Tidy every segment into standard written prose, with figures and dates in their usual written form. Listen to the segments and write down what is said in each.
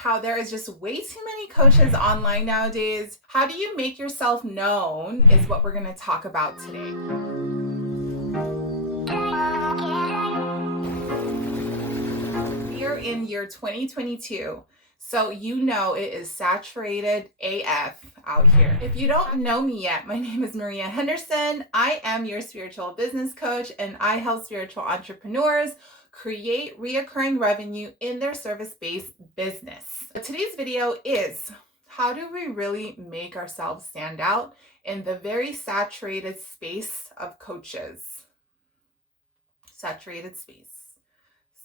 how there is just way too many coaches online nowadays. How do you make yourself known is what we're going to talk about today. We are in year 2022. So you know it is saturated AF out here. If you don't know me yet, my name is Maria Henderson. I am your spiritual business coach, and I help spiritual entrepreneurs create reoccurring revenue in their service-based business. Today's video is how do we really make ourselves stand out in the very saturated space of coaches? Saturated space.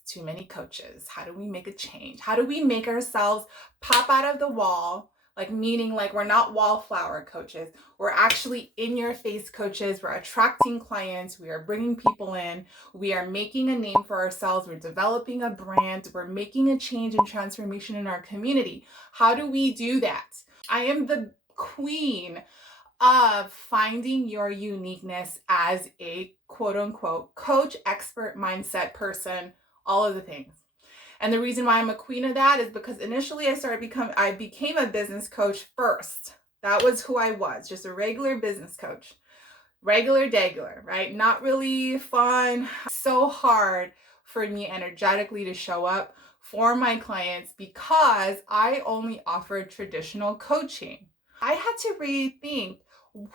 Too many coaches. How do we make a change? How do we make ourselves pop out of the wall? Like, meaning like we're not wallflower coaches. We're actually in your face coaches. We're attracting clients. We are bringing people in. We are making a name for ourselves. We're developing a brand. We're making a change and transformation in our community. How do we do that? I am the queen of finding your uniqueness as a quote unquote coach, expert, mindset person, all of the things. And the reason why I'm a queen of that is because initially I became a business coach first. That was who I was, just a regular business coach. Regular degular, right? Not really fun. So hard for me energetically to show up for my clients because I only offered traditional coaching. I had to rethink,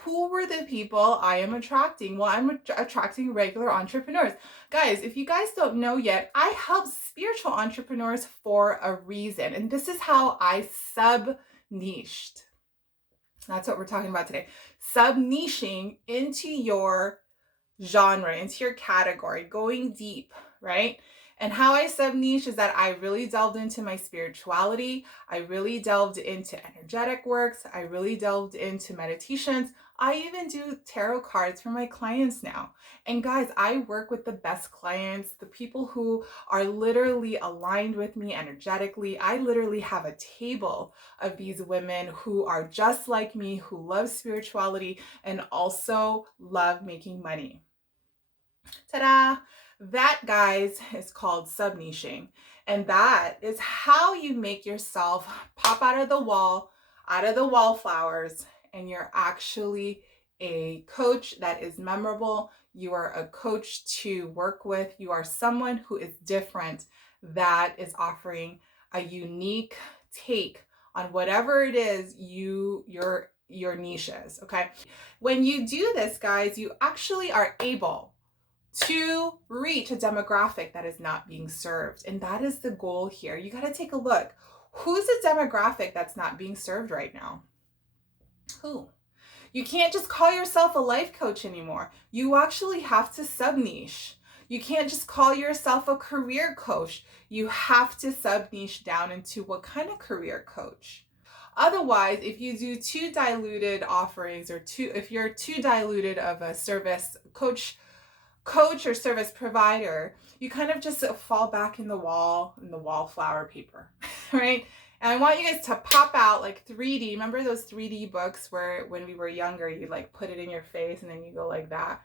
who were the people I am attracting? Well, I'm attracting regular entrepreneurs. Guys, if you guys don't know yet, I help spiritual entrepreneurs for a reason. And this is how I subniched. That's what we're talking about today. Subniching into your genre, into your category, going deep, right? And how I subniche is that I really delved into my spirituality. I really delved into energetic works. I really delved into meditations. I even do tarot cards for my clients now. And guys, I work with the best clients, the people who are literally aligned with me energetically. I literally have a table of these women who are just like me, who love spirituality and also love making money. Ta-da! That, guys, is called subniching. And that is how you make yourself pop out of the wall, out of the wallflowers, and you're actually a coach that is memorable. You are a coach to work with. You are someone who is different, that is offering a unique take on whatever it is your niche is, okay? When you do this, guys, you actually are able to reach a demographic that is not being served. And that is the goal here. You got to take a look. Who's the demographic that's not being served right now? Who? You can't just call yourself a life coach anymore. You actually have to subniche. You can't just call yourself a career coach. You have to subniche down into what kind of career coach. Otherwise, if you do too diluted offerings, or if you're too diluted of a service coach or service provider, you kind of just fall back in the wallflower paper, right? And I want you guys to pop out like 3D. Remember those 3D books where when we were younger, you like put it in your face and then you go like that,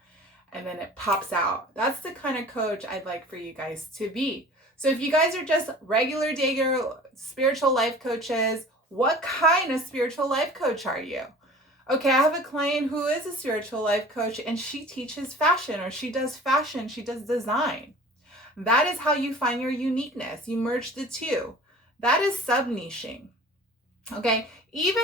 and then it pops out. That's the kind of coach I'd like for you guys to be. So if you guys are just regular degular spiritual life coaches, what kind of spiritual life coach are you? Okay, I have a client who is a spiritual life coach, and she teaches fashion, or she does fashion, she does design. That is how you find your uniqueness. You merge the two. That is subniching. Okay, even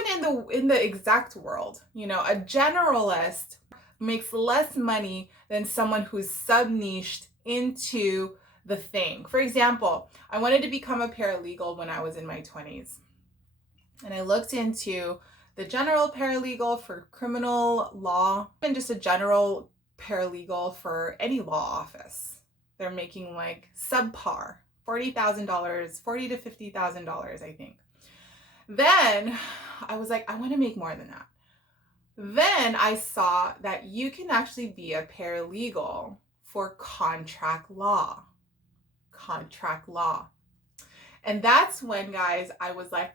in the exact world, you know, a generalist makes less money than someone who's subniched into the thing. For example, I wanted to become a paralegal when I was in my 20s. And I looked into the general paralegal for criminal law, and just a general paralegal for any law office. They're making like subpar, $40,000, $40,000 to $50,000, I think. Then I was like, I want to make more than that. Then I saw that you can actually be a paralegal for contract law. Contract law. And that's when, guys, I was like,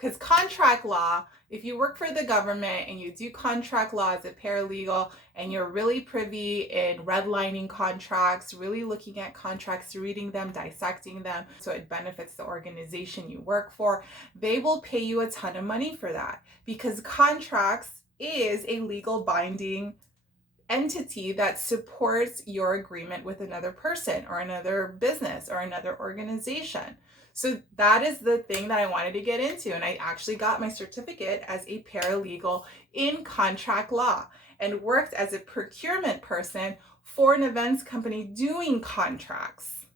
Because contract law, if you work for the government and you do contract law as a paralegal and you're really privy in redlining contracts, really looking at contracts, reading them, dissecting them, so it benefits the organization you work for, they will pay you a ton of money for that, because contracts is a legal binding entity that supports your agreement with another person or another business or another organization. So that is the thing that I wanted to get into. And I actually got my certificate as a paralegal in contract law and worked as a procurement person for an events company doing contracts.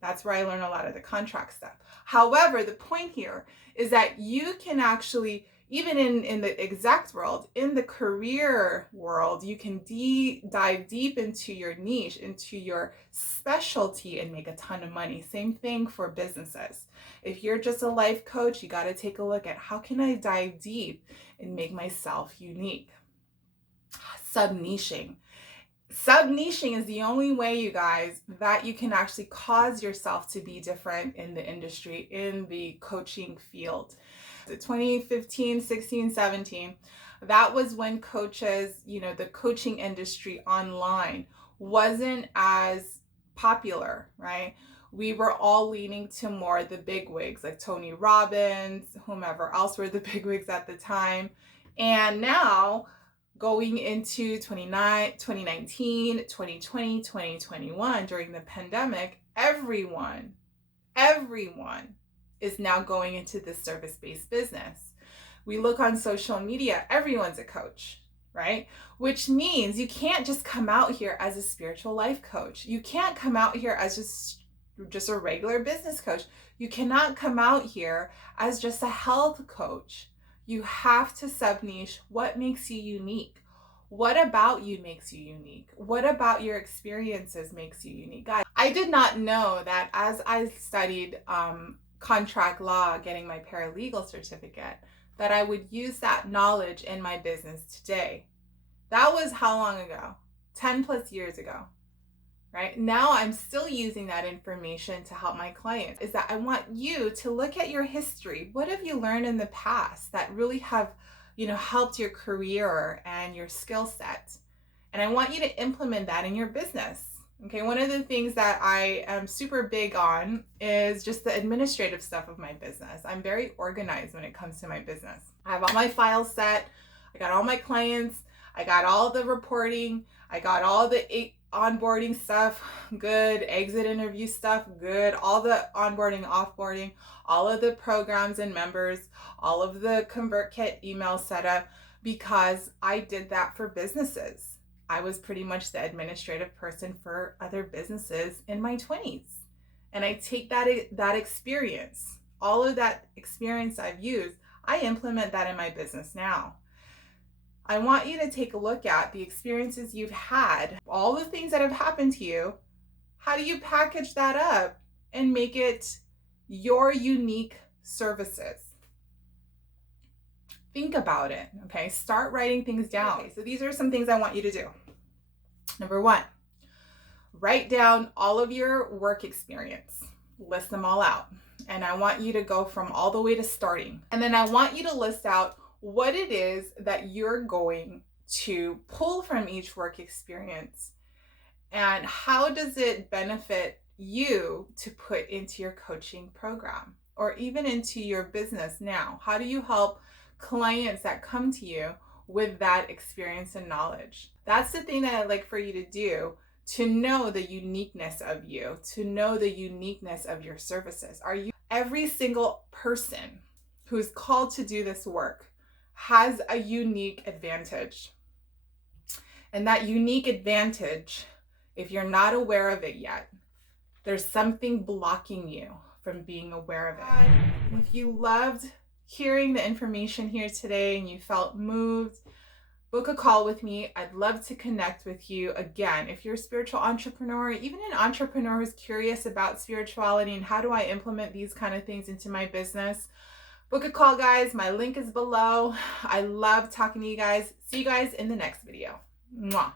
That's where I learned a lot of the contract stuff. However, the point here is that you can actually, even in the exact world, in the career world, you can dive deep into your niche, into your specialty, and make a ton of money. Same thing for businesses. If you're just a life coach, you got to take a look at how can I dive deep and make myself unique. Subniching. Subniching is the only way, you guys, that you can actually cause yourself to be different in the industry, in the coaching field. 2015, 16, 17, that was when coaches, the coaching industry online wasn't as popular, right? We were all leaning to more the big wigs like Tony Robbins, whomever else were the big wigs at the time. And now, going into 2019, 2020, 2021, during the pandemic, everyone is now going into this service-based business. We look on social media, everyone's a coach, right? Which means you can't just come out here as a spiritual life coach. You can't come out here as just a regular business coach. You cannot come out here as just a health coach. You have to subniche what makes you unique. What about you makes you unique? What about your experiences makes you unique? Guys, I did not know that as I studied contract law, getting my paralegal certificate, that I would use that knowledge in my business today. That was how long ago? 10 plus years ago. Right? Now I'm still using that information to help my clients. Is that I want you to look at your history. What have you learned in the past that really have, helped your career and your skill set? And I want you to implement that in your business. Okay, one of the things that I am super big on is just the administrative stuff of my business. I'm very organized when it comes to my business. I have all my files set. I got all my clients. I got all the reporting. I got all the onboarding stuff good, exit interview stuff good, all the onboarding, offboarding, all of the programs and members, all of the ConvertKit email setup, because I did that for businesses. I was pretty much the administrative person for other businesses in my 20s. And I take that experience, all of that experience I've used, I implement that in my business now. I want you to take a look at the experiences you've had, all the things that have happened to you. How do you package that up and make it your unique services? Think about it, okay? Start writing things down. Okay, so these are some things I want you to do. Number one, write down all of your work experience. List them all out. And I want you to go from all the way to starting. And then I want you to list out what it is that you're going to pull from each work experience and how does it benefit you to put into your coaching program or even into your business now. How do you help clients that come to you with that experience and knowledge? That's the thing that I'd like for you to do, to know the uniqueness of you, to know the uniqueness of your services. Every single person who's called to do this work has a unique advantage. And that unique advantage, if you're not aware of it yet, there's something blocking you from being aware of it. If you loved hearing the information here today and you felt moved, book a call with me. I'd love to connect with you. Again, if you're a spiritual entrepreneur, even an entrepreneur who's curious about spirituality and how do I implement these kind of things into my business, book a call, guys. My link is below. I love talking to you guys. See you guys in the next video. Mwah.